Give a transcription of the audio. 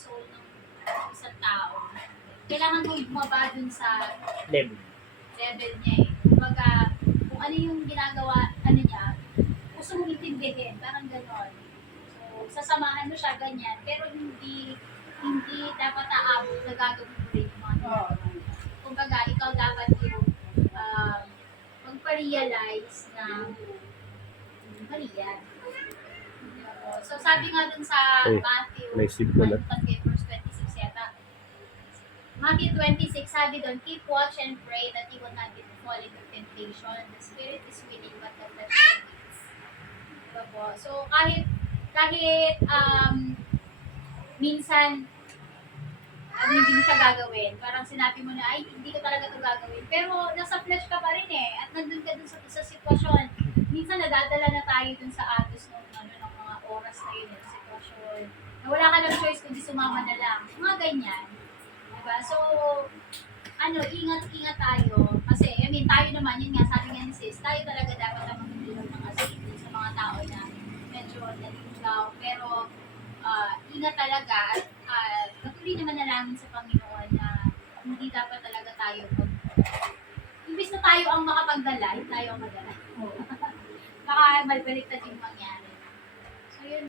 soul ng isang tao, kailangan mo bumaba dun sa Level. level niya eh. Kumbaga, kung ano yung ginagawa, ano niya, gusto mong intindihin, parang gano'n. So, sasamahan mo siya ganyan, pero hindi dapat aabot na gagawin mo rin yung mga ginagawa. Kumbaga, ikaw dapat yung magpa-realize na mali yan. So, sabi nga dun sa Matthew, naisip ko na. verse 26 yata, Matthew 26, sabi doon, keep watch and pray that you will not fall into temptation. The spirit is willing, but the flesh is weak. Diba po? So, kahit minsan, hindi mo siya gagawin. Parang sinabi mo na, ay, hindi ko talaga ito gagawin. Pero, nasa flesh ka pa rin eh. At nandun ka dun sa sitwasyon. Minsan, nadadala na tayo dun sa atos ng mga oras na yun, sitwasyon. Na wala ka ng choice kundi sumama na lang. Mga ganyan. Diba? So, ingat-ingat tayo. Kasi, tayo naman, yun nga, sabi nga ni sis, tayo talaga dapat ang maghihirap ng asin sa mga tao na medyo naliligaw. Pero, ingat talaga at patuloy naman na namin sa Panginoon na hindi dapat talaga tayo imbis na tayo ang makapagdala, hindi tayo ang madala. Baka malbaliktad yung mangyari.